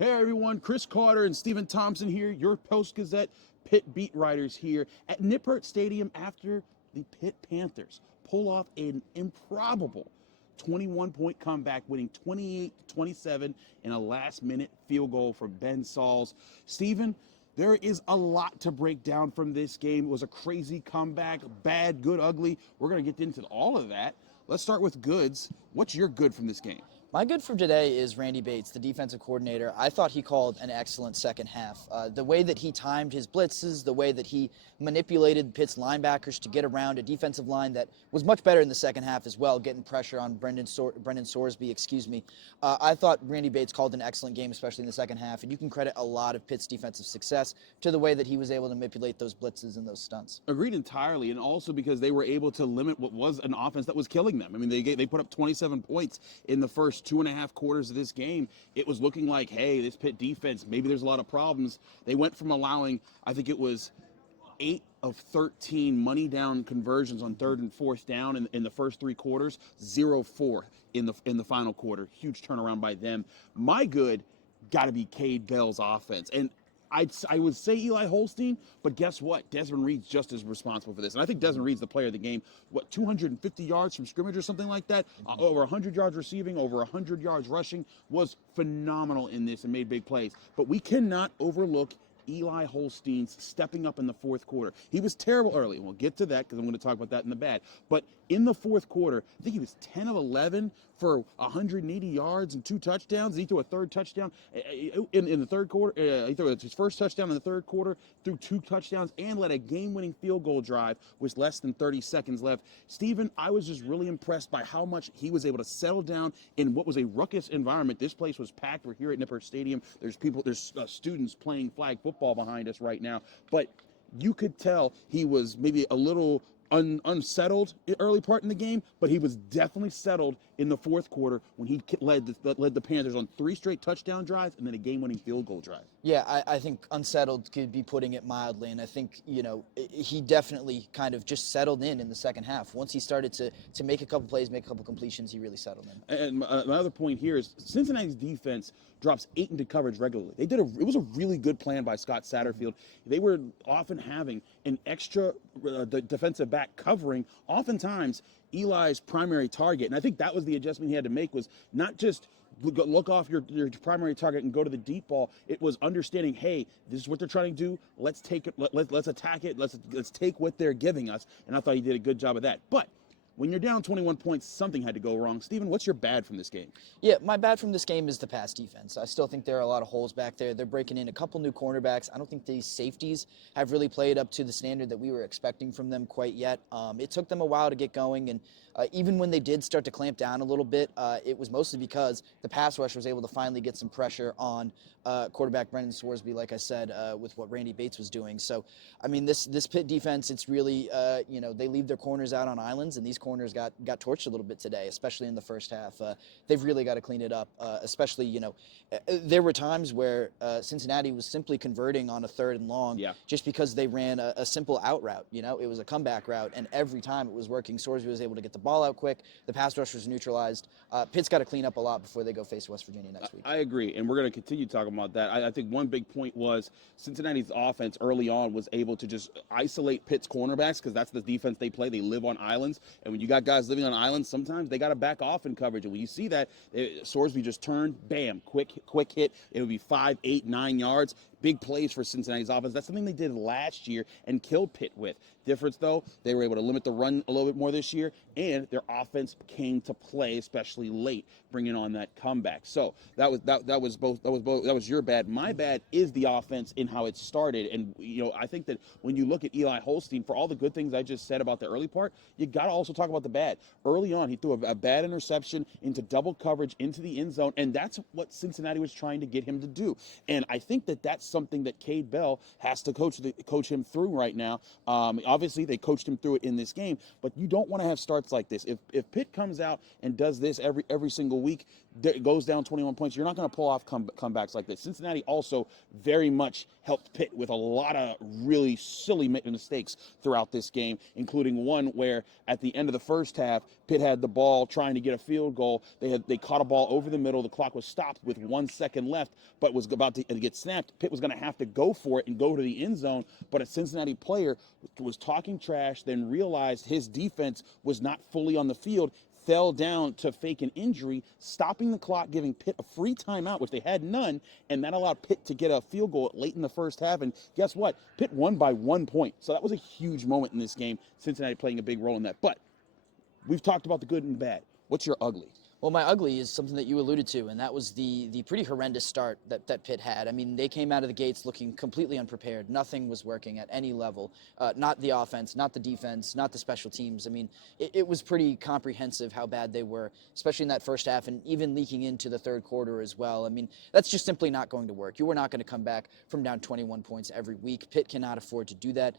Hey everyone, Chris Carter and Stephen Thompson here, your Post-Gazette Pitt beat writers here at Nippert Stadium after the Pitt Panthers pull off an improbable 21-point comeback, winning 28-27 in a last-minute field goal from Ben Sauls. Stephen, there is a lot to break down from this game. It was a crazy comeback, bad, good, ugly. We're going to get into all of that. Let's start with goods. What's your good from this game? My good for today is Randy Bates, the defensive coordinator. I thought he called an excellent second half. The way that he timed his blitzes, the way that he manipulated Pitt's linebackers to get around a defensive line that was much better in the second half as well, getting pressure on Brendan Sorsby. I thought Randy Bates called an excellent game, especially in the second half, and you can credit a lot of Pitt's defensive success to the way that he was able to manipulate those blitzes and those stunts. Agreed entirely, and also because they were able to limit what was an offense that was killing them. I mean, they put up 27 points in the first 2.5 quarters of this game. It was looking like, hey, this Pitt defense, maybe there's a lot of problems. They went from allowing, I think it was 8 of 13 money down conversions on 3rd and 4th down in the first 3 quarters, 0-4 in the final quarter. Huge turnaround by them. My good got to be Cade Bell's offense. And I would say Eli Holstein, but guess what? Desmond Reed's just as responsible for this. And I think Desmond Reed's the player of the game. 250 yards from scrimmage or something like that? Over 100 yards receiving, over 100 yards rushing, was phenomenal in this and made big plays. But we cannot overlook Eli Holstein's stepping up in the fourth quarter. He was terrible early, and we'll get to that because I'm going to talk about that in the bad. But in the fourth quarter, I think he was 10 of 11 for 180 yards and 2 touchdowns. He threw a third touchdown in the third quarter. He threw his first touchdown in the third quarter, threw 2 touchdowns, and led a game-winning field goal drive with less than 30 seconds left. Stephen, I was just really impressed by how much he was able to settle down in what was a ruckus environment. This place was packed. We're here at Nippert Stadium. There's students playing flag football behind us right now, but you could tell he was maybe a little unsettled early part in the game, but he was definitely settled in the fourth quarter when he led the Panthers on 3 straight touchdown drives and then a game-winning field goal drive. Yeah, I think unsettled could be putting it mildly, and I think, he definitely kind of just settled in the second half. Once he started to make a couple plays, make a couple completions, he really settled in. And my other point here is Cincinnati's defense drops 8 into coverage regularly. It was a really good plan by Scott Satterfield. They were often having an extra defensive back covering, oftentimes Eli's primary target. And I think that was the adjustment he had to make, was not just look off your primary target and go to the deep ball. It was understanding, hey, this is what they're trying to do. Let's take it. Let's attack it. Let's take what they're giving us. And I thought he did a good job of that. But when you're down 21 points, something had to go wrong. Stephen, what's your bad from this game? Yeah, my bad from this game is the pass defense. I still think there are a lot of holes back there. They're breaking in a couple new cornerbacks. I don't think these safeties have really played up to the standard that we were expecting from them quite yet. It took them a while to get going, and even when they did start to clamp down a little bit, it was mostly because the pass rush was able to finally get some pressure on quarterback Brendan Sorsby, like I said, with what Randy Bates was doing. So, I mean, this Pitt defense, it's really, they leave their corners out on islands, and these corners got torched a little bit today, especially in the first half. They've really got to clean it up, especially, there were times where Cincinnati was simply converting on a 3rd and long just because they ran a simple out route. It was a comeback route, and every time it was working. Sorsby was able to get the ball out quick. The pass rush was neutralized. Pitt's got to clean up a lot before they go face West Virginia next week. I agree, and we're going to continue talking about that. I think one big point was Cincinnati's offense early on was able to just isolate Pitt's cornerbacks, because that's the defense they play. They live on islands, and when you got guys living on islands, sometimes they got to back off in coverage. And when you see that, Sorsby just turned, bam, quick hit. It would be 5, 8, 9 yards. Big plays for Cincinnati's offense. That's something they did last year and killed Pitt with. Difference, though, they were able to limit the run a little bit more this year, and their offense came to play, especially late, bringing on that comeback. So that was your bad. My bad is the offense in how it started, and I think that when you look at Eli Holstein, for all the good things I just said about the early part, you got to also talk about the bad. Early on, he threw a bad interception into double coverage into the end zone, and that's what Cincinnati was trying to get him to do. And I think that something that Cade Bell has to coach him through right now. Obviously, they coached him through it in this game, but you don't want to have starts like this. If Pitt comes out and does this every single week, it goes down 21 points, you're not going to pull off comebacks like this. Cincinnati also very much helped Pitt with a lot of really silly mistakes throughout this game, including one where at the end of the first half, Pitt had the ball trying to get a field goal. They caught a ball over the middle. The clock was stopped with 1 second left, but was about to get snapped. Pitt was going to have to go for it and go to the end zone, but a Cincinnati player was talking trash, then realized his defense was not fully on the field, fell down to fake an injury, stopping the clock, giving Pitt a free timeout, which they had none, and that allowed Pitt to get a field goal late in the first half. And guess what? Pitt won by 1 point. So that was a huge moment in this game. Cincinnati playing a big role in that. But we've talked about the good and the bad. What's your ugly? Well, my ugly is something that you alluded to, and that was the pretty horrendous start that Pitt had. I mean, they came out of the gates looking completely unprepared. Nothing was working at any level. Not the offense, not the defense, not the special teams. I mean, it was pretty comprehensive how bad they were, especially in that first half and even leaking into the third quarter as well. I mean, that's just simply not going to work. You are not going to come back from down 21 points every week. Pitt cannot afford to do that.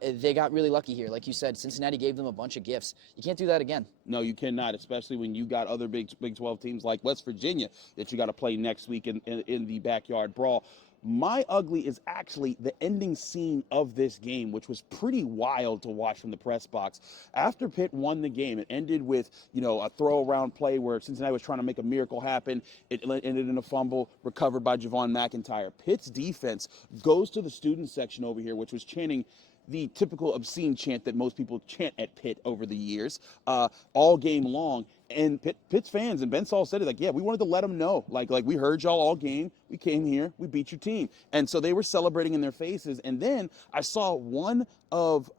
They got really lucky here. Like you said, Cincinnati gave them a bunch of gifts. You can't do that again. No, you cannot, especially when you got other Big 12 teams like West Virginia that you got to play next week in the Backyard Brawl. My ugly is actually the ending scene of this game, which was pretty wild to watch from the press box. After Pitt won the game, it ended with, a throw-around play where Cincinnati was trying to make a miracle happen. It ended in a fumble recovered by Javon McIntyre. Pitt's defense goes to the student section over here, which was chanting the typical obscene chant that most people chant at Pitt over the years, all game long. And Pitt's fans, and Ben Saul said it, like, yeah, we wanted to let them know, like we heard y'all all game. We came here, we beat your team. And so they were celebrating in their faces. And then I saw one of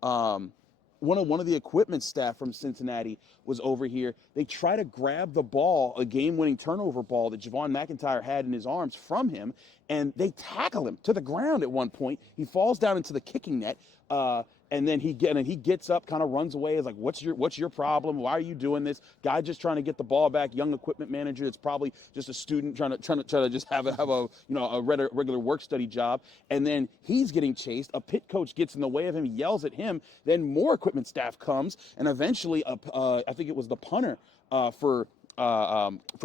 the equipment staff from Cincinnati was over here. They try to grab the ball, a game-winning turnover ball that Javon McIntyre had in his arms from him, and they tackle him to the ground at one point. He falls down into the kicking net, and then he gets up, kind of runs away. Is like, what's your problem? Why are you doing this? Guy just trying to get the ball back. Young equipment manager that's probably just a student trying to just have a regular work study job. And then he's getting chased. A Pitt coach gets in the way of him, yells at him. Then more equipment staff comes, and eventually, I think it was the punter for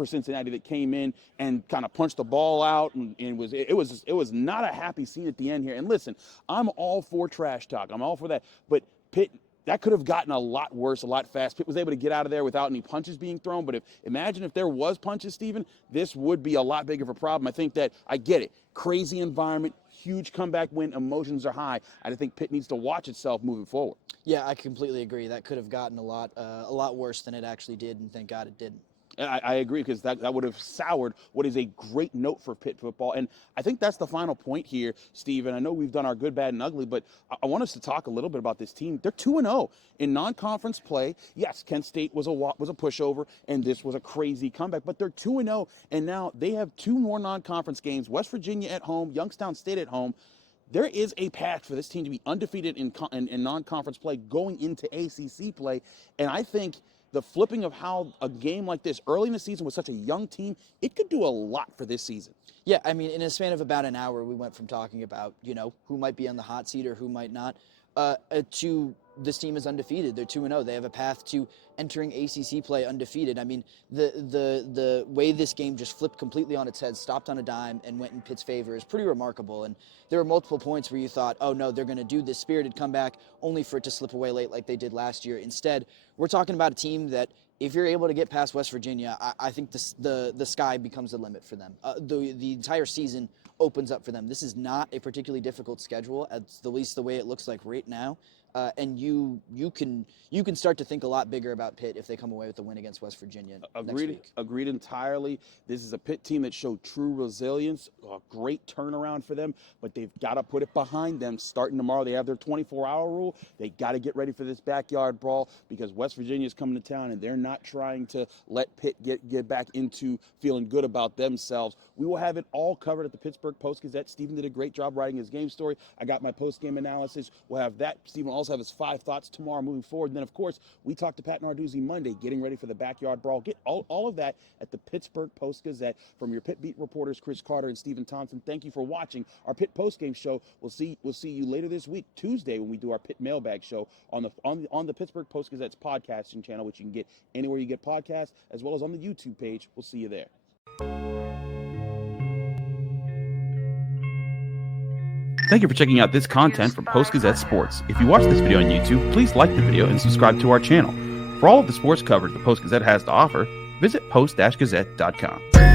Cincinnati that came in and kind of punched the ball out, and it was not a happy scene at the end here. And listen, I'm all for trash talk. I'm all for that. But Pitt, that could have gotten a lot worse, a lot fast. Pitt was able to get out of there without any punches being thrown. But imagine if there was punches, Stephen, this would be a lot bigger of a problem. I think that I get it. Crazy environment, huge comeback win, emotions are high. I think Pitt needs to watch itself moving forward. Yeah, I completely agree. That could have gotten a lot worse than it actually did, and thank God it didn't. I agree, because that would have soured what is a great note for Pitt football. And I think that's the final point here, Steve. And I know we've done our good, bad, and ugly, but I want us to talk a little bit about this team. They're 2-0 in non-conference play. Yes, Kent State was a pushover, and this was a crazy comeback, but they're 2-0, and now they have 2 more non-conference games, West Virginia at home, Youngstown State at home. There is a path for this team to be undefeated in non-conference play going into ACC play, and I think the flipping of how a game like this early in the season with such a young team, it could do a lot for this season. Yeah, I mean, in a span of about an hour, we went from talking about, who might be on the hot seat or who might not, to this team is undefeated. They're 2-0. They have a path to entering ACC play undefeated. I mean, the way this game just flipped completely on its head, stopped on a dime, and went in Pitt's favor is pretty remarkable. And there were multiple points where you thought, oh no, they're going to do this spirited comeback, only for it to slip away late like they did last year. Instead, we're talking about a team that, if you're able to get past West Virginia, I think the sky becomes the limit for them. The entire season opens up for them. This is not a particularly difficult schedule, at the least the way it looks like right now. And you can start to think a lot bigger about Pitt if they come away with the win against West Virginia next week. Agreed entirely. This is a Pitt team that showed true resilience, a great turnaround for them, but they've got to put it behind them. Starting tomorrow, they have their 24-hour rule. They got to get ready for this Backyard Brawl, because West Virginia is coming to town, and they're not trying to let Pitt get back into feeling good about themselves. We will have it all covered at the Pittsburgh Post-Gazette. Stephen did a great job writing his game story. I got my post-game analysis. We'll have that. Stephen also Balls have his 5 thoughts tomorrow moving forward. And then, of course, we talk to Pat Narduzzi Monday, getting ready for the Backyard Brawl. Get all of that at the Pittsburgh Post-Gazette from your Pitt beat reporters, Chris Carter and Stephen Thompson. Thank you for watching our Pitt postgame show. We'll see you later this week, Tuesday, when we do our Pitt mailbag show on the Pittsburgh Post-Gazette's podcasting channel, which you can get anywhere you get podcasts, as well as on the YouTube page. We'll see you there. Thank you for checking out this content from Post-Gazette Sports. If you watch this video on YouTube, please like the video and subscribe to our channel. For all of the sports coverage the Post-Gazette has to offer, visit post-gazette.com.